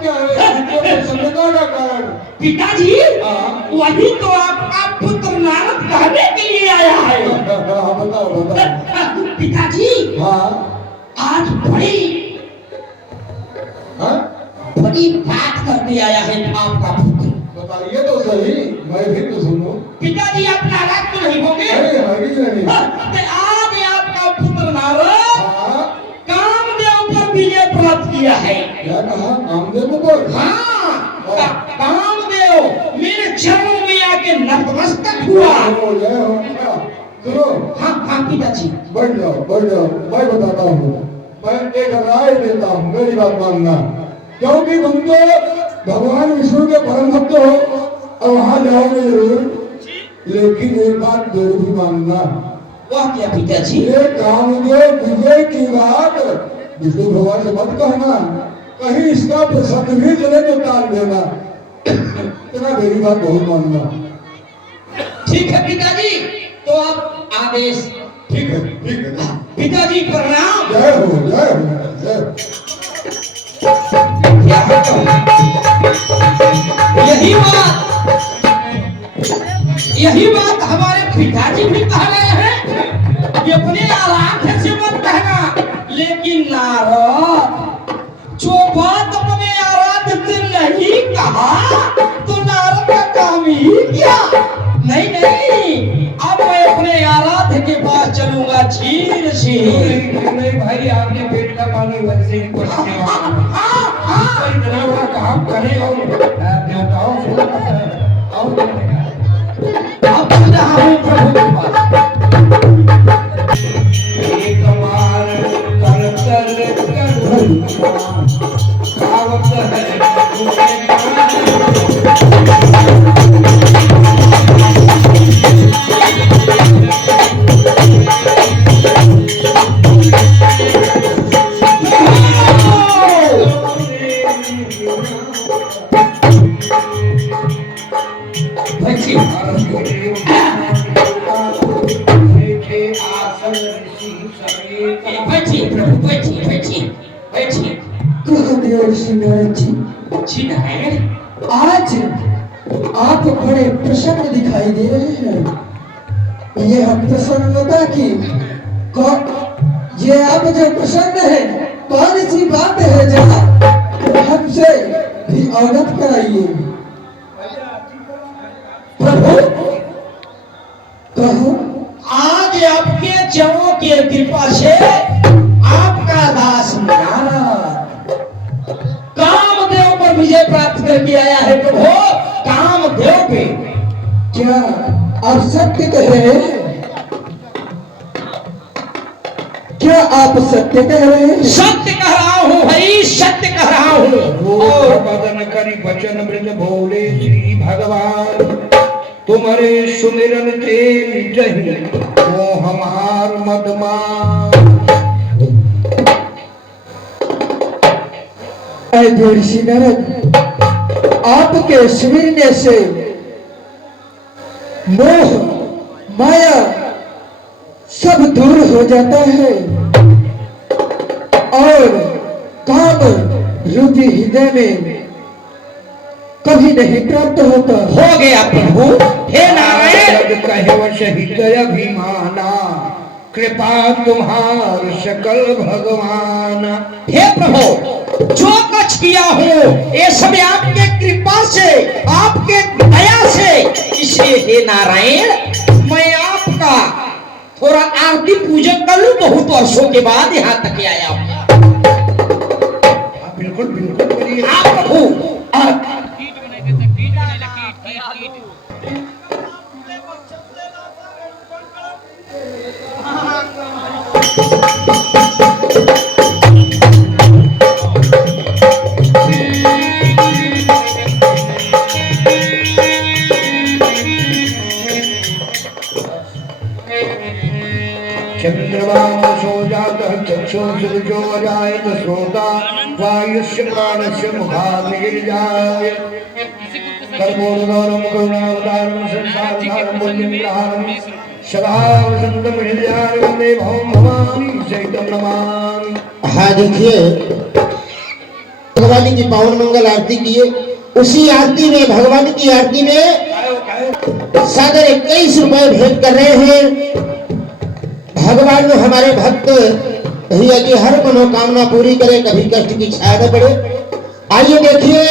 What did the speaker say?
क्या है संगता का कारण? पिताजी वही तो आपका पुत्र नारद कहने के लिए आया है। बताओ बताओ। पिताजी हाँ आज बड़ी हाँ बड़ी बात करके आया है आपका पुत्र। बताइए तो सही, मैं भी तो सुनूं। पिताजी आप नाराज तो नहीं होंगे? नहीं। आज आपका पुत्र नारद हाँ कामदेव पर विजय प्राप्त किया है। क्या कहा? कामदेव पर? हाँ कामदेव मेरे चरणों में आके नतमस्तक हुआ। सुनो। हाँ पिताजी बढ़ जाओ मैं बताता हूँ। मैं एक राय देता हूँ, मेरी बात मानना, क्योंकि तुम तो भगवान विष्णु के परम भक्त हो और वहां जाओगे जरूर, लेकिन एक बात जरूर भी मानना। वह क्या पिताजी? ये कामदेव विजय की बात विष्णु भगवान से मत कहना, कहीं इसका प्रसन्न भी चले तो टाल देना। इतना मेरी बात बहुत मानना। ठीक है पिताजी, तो आप आदेश। ठीक है पिताजी प्रणाम। जय हो जय हो जय। यही बात हमारे पिताजी भी कह रहे हैं कि अपने आराध्य से मत कहना, लेकिन नारद जो बात अपने आराध्य से नहीं कहा तो नारद का काम ही क्या? नहीं अब मैं अपने आराध्य के पास चलूंगा धीरे से। नहीं भाई, आपने पेट का पानी वैसे ही इतना बड़ा काम करे और देवताओं से अब जहाँ हूँ प्रभु के पास। एक बार कर कहावत है। आज आप बड़े प्रसन्न दिखाई दे रहे हैं। ये हम प्रसन्नता की ये आप जो प्रसन्न है कौन सी बात है, जरा हमसे भी अवगत कराइए। प्रभु कहो। आज आपके चरणों की कृपा से आपका दास नारद कामदेव पर विजय प्राप्त करके आया है। प्रभु कामदेव पे क्या आप सत्य कह रहे हैं? क्या आप सत्य कह रहे हैं? सत्य कह रहा हूँ भाई, सत्य कह रहा हूँ। और बदन करी वचन मृत बोले श्री भगवान, तुम्हारे सुमिरन ते मिटहि वो हमार मदमान। ऋषि नारद, आपके सुमिरने से मोह माया सब दूर हो जाता है और काम रूपी हृदय में कभी नहीं प्राप्त होता। हो गया प्रभु। हे नारायण कहवश हृदय अभिमाना, कृपा तुम्हार सकल भगवान। हे प्रभु जो कुछ किया हूँ ये सब आपके कृपा से, आपके दया से। इसलिए हे नारायण मैं आपका थोड़ा आरती पूजन कर लूं। बहुत वर्षों के बाद यहाँ तक आया हूँ। बिल्कुल बिल्कुल करिए। आप प्रभु चंद्रमा सो जातः चक्षुर्सुर्यो अजायत श्रोता वायुष्य प्राणस्य मुखाग्निर्जाय कर्पूरगौरं करुणावतारं संसारसारं पुण्यविहारं सदा वसन्तं हृदयारं वन्दे भवानी सहितं नमामि। हाँ देखिए भगवान की पावन मंगल आरती किए। उसी आरती में, भगवान की आरती में सादर 21 रुपए भेंट कर रहे हैं। भगवान हमारे भक्त भैया की हर मनोकामना पूरी करे, कभी कष्ट की छाया न पड़े। आइए देखिए